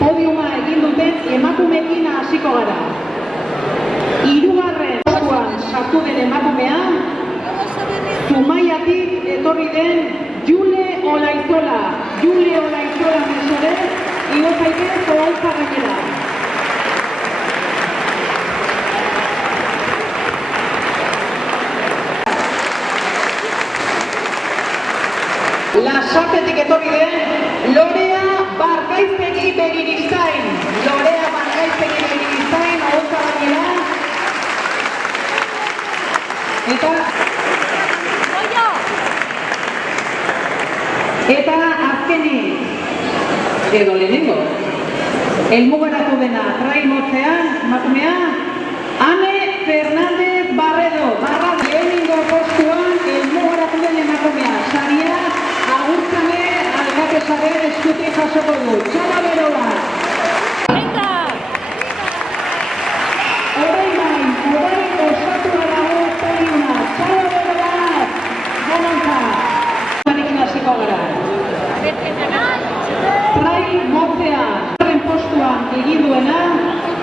Podiuma egin duten emakumeekin hasiko gara. Hirugarren postuan sartu den emakumea, Zumaiatik etorri den Jule Olaizola. Jule Olaizola mesedez, igo zaitez oholtza gainera. Lasartetik etorri den Lorea Bargaiztegi Begiristain. Lorea Bargaiztegi Begiristain, oholtza gainera. Eta azkenik, edo lehenengo, helmugaratu dena trai motzean, emakumea, Ane Fernández Barredo, lehenengo postuan helmugaratu den emakumea. Saria, agurtzane, alkatesaren eskutik jasoko du. Txala berola! Orain osatu dago podiuma. Txala berola! Gonantza! Zarekin hasiko gara. Trai motzean, postuan egin duena,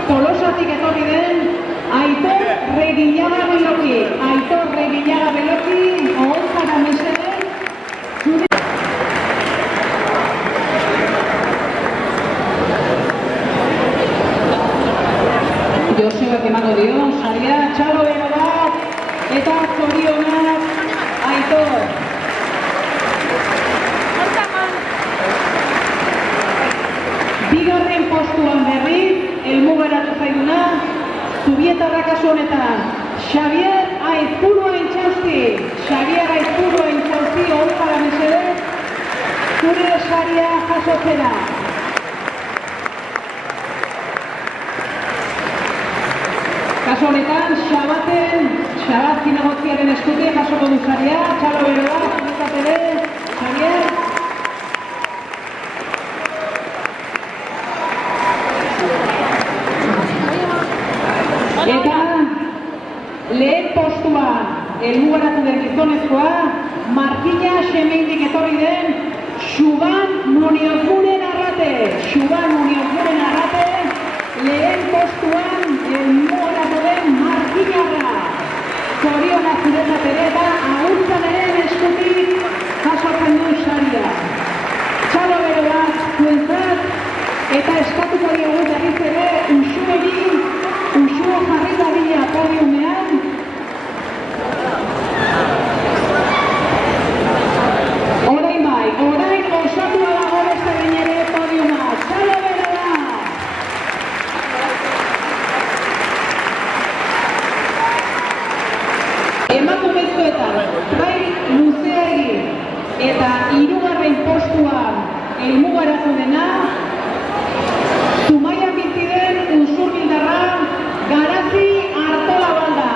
Tolosatik etorri den Aitor Reguillaga Beloki. Aitor Reguillaga Beloki, oholtzara mesedez, zure... Josebak emango dio, saria, txalo bero bat, eta zorionak, Aitor. Bigarren postuan berriz, helmugaratu zaiduna, Zubietarra kasu honetan, Xavier Aizpurua Intxausti. Xavier Aizpurua Intxausti, oholtzara mesedez, zure saria jasotzera. Kasu honetan, Xabat zinegotziaren eskutik jasoko du saria, txalo bero bat, nekat ere, Xavier. Eta lehen postuan helmugaratu den gizonezkoa, Markina Xemeindik etorri den Xuban Muniozuren Arrate. Xuban Muniozuren Arrate, lehen postuan helmugaratu den Markinarra. Zorionak zuretzat ere eta agurtzan ere eskutik jasotzen duen saria. Txalo bero bat zuentzat, eta eskatuko diogu berriz ere Uxue jarri dadila podiumean. Orain osatu dago beste behin ere podiuma. Txalo bero da! Emakumezkoetan, trai luzea egin, eta hirugarren postuan helmugaratu dena, Zumaian bizi den Usurbildarra, Garazi Artola Balda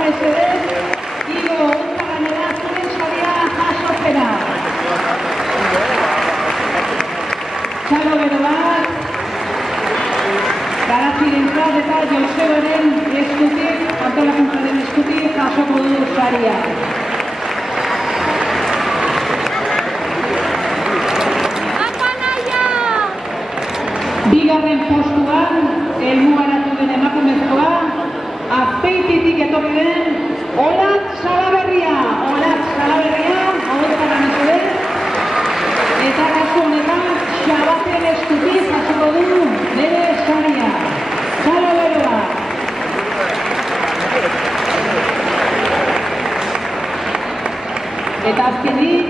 mesedez, igo oholtza gainera zure saria jasotzera. Txalo bero bat, Garazirentzat eta Josebaren eskutik, antolakuntzaren eskutik jasoko du saria. Bigarren postuan, helmugaratu den emakumezkoa, Azpeititik etorri den Olatz Salaberria. Olatz Salaberria, oholtzara mesedez, eta kasu honetan Xabaten eskutik jasoko du bere saria. Txalo bero bat! Eta azkenik,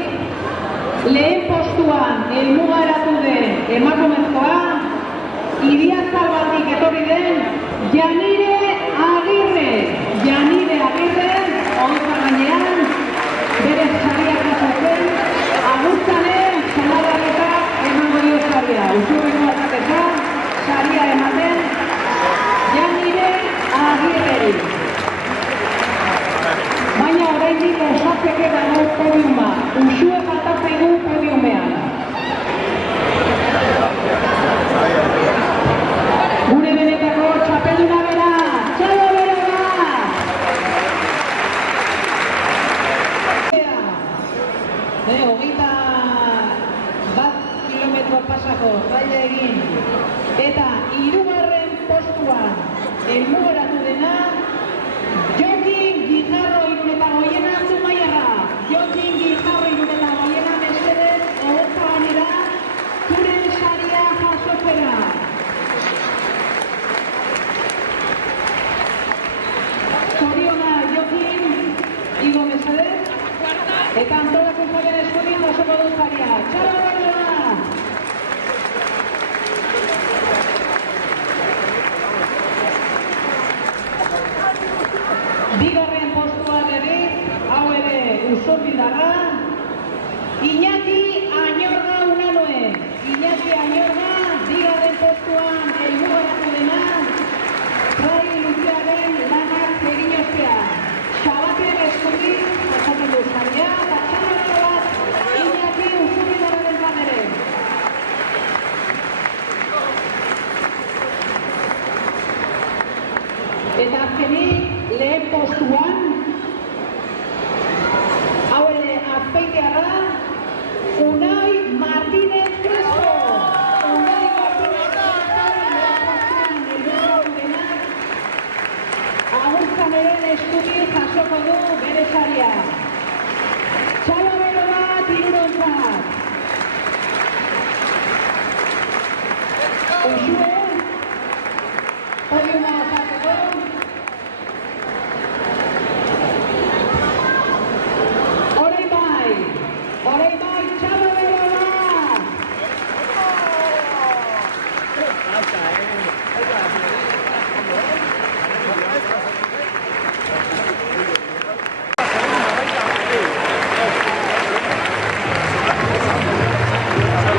lehen postuan helmugaratu den emakumezkoa, Iriazalbatik etorri den Janire Agirre. Janire Agirre, oholtza gainean, bere saria jasotzen, agurtzane, salabarretak emango dio saria. Usurriko ataketa, saria ematen, Janire Agirreri. Baina oraindik osatzeke dago podiuma. Uxue falta zaigu podiumean. Gure benetako txapelduna bera, txalo bera da! Eta hirugarren postuan helmugeratu dena Jokin Guijarro Iruretagoiena Zumaiarra. Jokin Guijarro Iruretagoiena mesedez hobetza gainera zure saria jasotzera. Zoriona Jokin, igo mesedez, eta antolakuntzaren eskutik jasoko du saria. Txalo beroa! Bigarren postuan ere, hau ere Usurbildarra, Iñaki Añorga Unanue. Iñaki Añorga, bigarren postuan helmugeratu dena, Trai Luzearen lanak egin ostean. Xabaten eskutik, jasaten du saria, eta txalo bat Iñaki Usurbildarraren ere. Eta azkenik, lehen postuan,